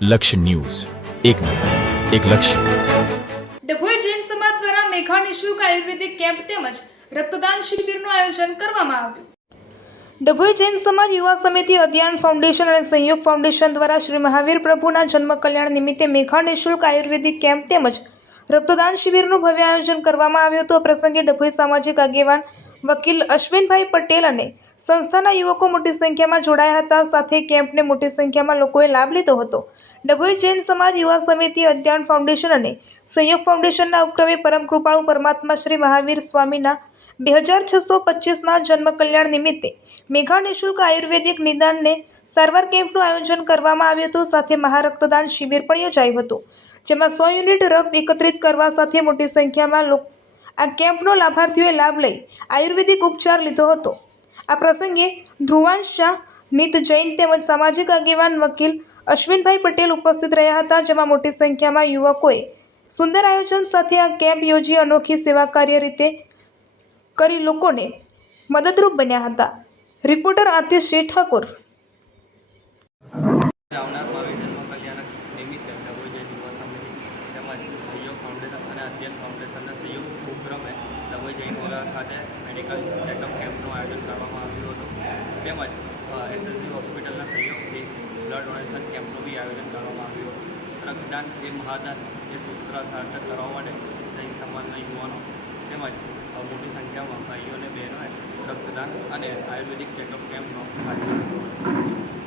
લક્ષ્ય ન્યૂઝ, એક નજર, એક લક્ષ્ય. ડભોઈ જૈન સમાજ દ્વારા મેઘા નિઃશુલ્ક આયુર્વેદિક કેમ્પ તેમજ રક્તદાન શિબિરનું આયોજન કરવામાં આવ્યું. ડભોઈ જૈન સમાજ યુવા સમિતિ, અધ્યાન ફાઉન્ડેશન અને સંયુક્ત ફાઉન્ડેશન દ્વારા શ્રી મહાવીર પ્રભુના જન્મ કલ્યાણ નિમિત્તે મેઘા નિઃશુલ્ક આયુર્વેદિક કેમ્પ તેમજ રક્તદાન શિબિરનું ભવ્ય આયોજન કરવામાં આવ્યું હતું. આ પ્રસંગે ડભોઈ સામાજિક આગેવાન વકીલ અશ્વિનભાઈ પટેલ અને સંસ્થાના યુવકો મોટી સંખ્યામાં જોડાયા હતા. સાથે કેમ્પને મોટી સંખ્યામાં લોકોએ લાભ લીધો હતો. ડભોઈ જૈન સમાજ યુવા સમિતિ, અધ્યાન ફાઉન્ડેશન અને સંયુક્ત ફાઉન્ડેશનના ઉપક્રમે પરમ કૃપાળુ પરમાત્મા શ્રી મહાવીર સ્વામીના 2625માં જન્મ કલ્યાણ નિમિત્તે મેઘા નિઃશુલ્ક આયુર્વેદિક નિદાનને સારવાર કેમ્પનું આયોજન કરવામાં આવ્યું હતું. સાથે મહારક્તદાન શિબિર પણ યોજાયું હતું, જેમાં 100 યુનિટ રક્ત એકત્રિત કરવા સાથે મોટી સંખ્યામાં આ કેમ્પનો લાભાર્થીઓએ લાભ લઈ આયુર્વેદિક ઉપચાર લીધો હતો. આ પ્રસંગે ધ્રુવાંશ શાહ, નીત જૈન તેમજ સામાજિક આગેવાન વકીલ અશ્વિનભાઈ પટેલ ઉપસ્થિત રહ્યા હતા, જેમાં મોટી સંખ્યામાં યુવકોએ સુંદર આયોજન સાથે આ કેમ્પ યોજી અનોખી સેવાકાર્ય રીતે કરી લોકોને મદદરૂપ બન્યા હતા. રિપોર્ટર આતિશ ઠાકોર. આવનાર મહાવીર જન્મ કલ્યાણ નિમિત્તે ડભોઈ જૈન યુવા સમિતિ તેમજ સહયોગ ફાઉન્ડેશન અને અધ્યયન ફાઉન્ડેશનના સંયુક્ત ઉપક્રમે ડભોઈ જૈન મોલા ખાતે મેડિકલ ચેકઅપ કેમ્પનું આયોજન કરવામાં આવ્યું હતું. તેમજ એસએસજી હોસ્પિટલના સહયોગથી બ્લડ ડોનેશન કેમ્પનું બી આયોજન કરવામાં આવ્યું હતું. રક્તદાન એ મહાદાન એ સૂત્ર સાર્થક કરવા માટે જૈન સમાજના યુવાનો તેમજ મોટી સંખ્યામાં ભાઈઓ અને બહેનોએ રક્તદાન અને આયુર્વેદિક ચેકઅપ કેમ્પનું આયોજન કર્યું.